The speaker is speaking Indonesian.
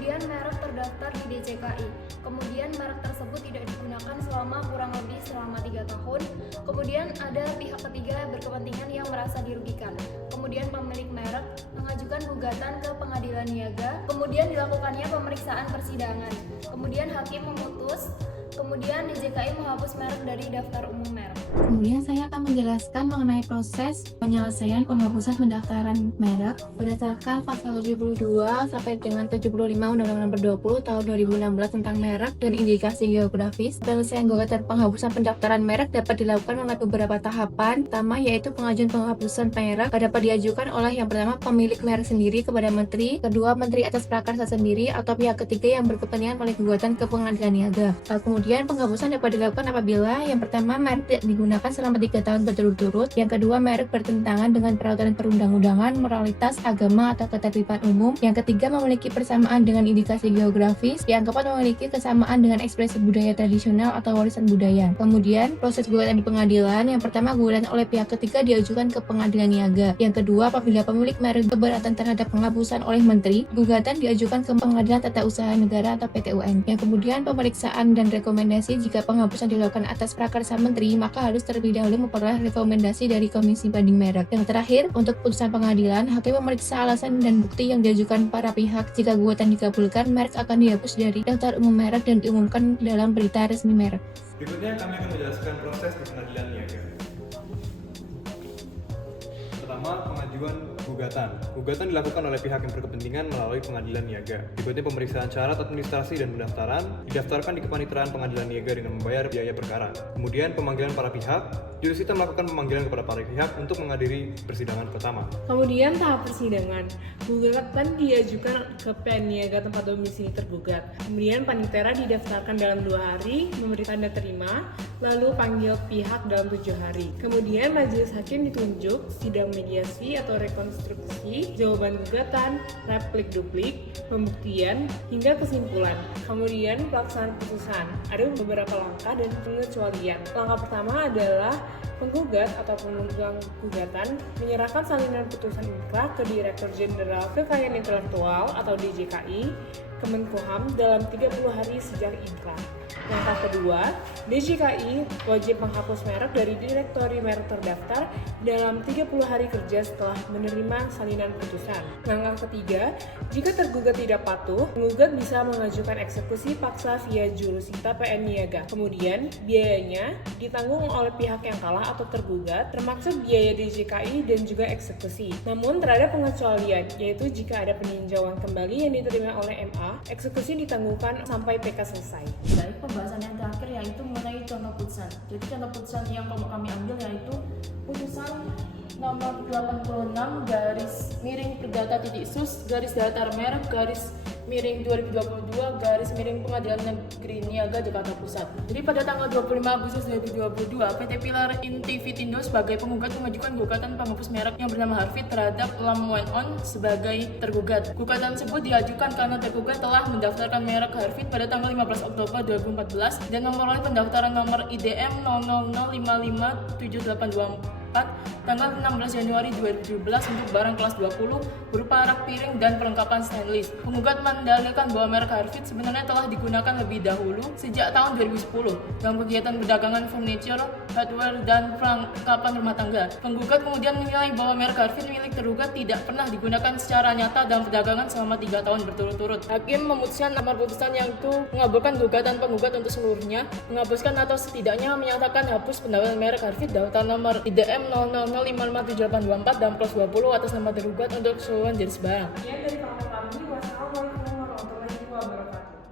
Kemudian merek terdaftar di DJKI. Kemudian merek tersebut tidak digunakan selama kurang lebih 3 tahun. Kemudian ada pihak ketiga berkepentingan yang merasa dirugikan. Kemudian pemilik merek mengajukan gugatan ke pengadilan niaga. Kemudian dilakukannya pemeriksaan persidangan. Kemudian hakim memutus. Kemudian DJKI menghapus merek dari daftar umum merek. Kemudian saya akan menjelaskan mengenai proses penyelesaian penghapusan pendaftaran merek berdasarkan pasal 72 sampai dengan 75 Undang-Undang Nomor 20 Tahun 2016 tentang merek dan indikasi geografis. Penyelesaian gugatan penghapusan pendaftaran merek dapat dilakukan melalui beberapa tahapan. Pertama yaitu pengajuan penghapusan merek dapat diajukan oleh yang pertama pemilik merek sendiri kepada menteri, kedua menteri atas prakarsa sendiri atau pihak ketiga yang berkepentingan melalui gugatan ke pengadilan niaga. Kemudian penghapusan dapat dilakukan apabila yang pertama merek tidak digunakan selama 3 tahun berturut-turut, yang kedua merek bertentangan dengan peraturan perundang-undangan, moralitas, agama atau ketertiban umum, yang ketiga memiliki persamaan dengan indikasi geografis, yang keempat memiliki kesamaan dengan ekspresi budaya tradisional atau warisan budaya. Kemudian proses gugatan di pengadilan, yang pertama gugatan oleh pihak ketiga diajukan ke pengadilan niaga, yang kedua apabila pemilik merek keberatan terhadap penghapusan oleh menteri, gugatan diajukan ke pengadilan tata usaha negara atau PT-UN. Yang kemudian pemeriksaan dan rekomendasi jika penghapusan dilakukan atas prakarsa menteri, maka harus terlebih dahulu memperoleh rekomendasi dari Komisi Banding Merek. Yang terakhir, untuk putusan pengadilan, hakim memeriksa alasan dan bukti yang diajukan para pihak. Jika gugatan dikabulkan, merek akan dihapus dari daftar umum merek dan diumumkan dalam berita resmi merek. Berikutnya kami akan menjelaskan proses di pengadilan niaga. Pertama, pengajuan gugatan. Gugatan dilakukan oleh pihak yang berkepentingan melalui pengadilan niaga. Berikutnya pemeriksaan syarat administrasi dan pendaftaran, didaftarkan di Kepanitraan Pengadilan Niaga dengan membayar biaya perkara. Kemudian pemanggilan para pihak, jurusita melakukan pemanggilan kepada para pihak untuk menghadiri persidangan pertama. Kemudian tahap persidangan, gugatan diajukan ke PN Niaga tempat domisili tergugat. Kemudian panitera didaftarkan dalam 2 hari, memberi tanda terima, lalu panggil pihak dalam 7 hari. Kemudian majelis hakim ditunjuk, sidang mediasi atau rekonstruksi, jawaban gugatan, replik duplik, pembuktian, hingga kesimpulan. Kemudian pelaksanaan putusan. Ada beberapa langkah dan pengecualian. Langkah pertama adalah penggugat atau pemegang gugatan menyerahkan salinan putusan inkrah ke Direktur Jenderal Kekayaan Intelektual atau DJKI, Kemenkumham dalam 30 hari sejak inkrah. Langkah kedua, DJKI wajib menghapus merek dari direktori merek terdaftar dalam 30 hari kerja setelah menerima salinan putusan. Langkah ketiga, jika tergugat tidak patuh, penggugat bisa mengajukan eksekusi paksa via jurusita PN Niaga. Kemudian, biayanya ditanggung oleh pihak yang kalah atau tergugat, termasuk biaya DJKI dan juga eksekusi. Namun, terhadap pengecualian, yaitu jika ada peninjauan kembali yang diterima oleh MA, eksekusi ditanggungkan sampai PK selesai. Baik, pembahasan yang terakhir yaitu mengenai contoh putusan. Jadi contoh putusan yang kami ambil yaitu putusan nomor 86 garis miring perdata titik sus garis datar merek garis miring 2022 garis miring Pengadilan Negeri Niaga Jakarta Pusat. Jadi pada tanggal 25 Agustus 2022, PT Pilar Intivitindo sebagai penggugat mengajukan gugatan penghapus merek yang bernama Harvit terhadap Lam Wen On sebagai tergugat. Gugatan tersebut diajukan karena tergugat telah mendaftarkan merek Harvit pada tanggal 15 Oktober 2014 dan memperoleh pendaftaran nomor IDM 00055782 tanggal 16 Januari 2017 untuk barang kelas 20 berupa rak piring dan perlengkapan stainless. Penggugat mendalilkan bahwa merek Harvit sebenarnya telah digunakan lebih dahulu sejak tahun 2010 dalam kegiatan perdagangan furniture, hardware, dan perlengkapan rumah tangga. Penggugat kemudian menilai bahwa merek Harvit milik tergugat tidak pernah digunakan secara nyata dalam perdagangan selama 3 tahun berturut-turut. Hakim memutuskan amar putusan yang itu mengabulkan gugatan penggugat untuk seluruhnya, menghapuskan atau setidaknya menyatakan hapus pendaftaran merek Harvit daftar nomor IDM 00055782 dan plus 20 atas nama tergugat untuk keseluruhan jenis barang. Sekian dari kami. Wassalamualaikum warahmatullahi wabarakatuh.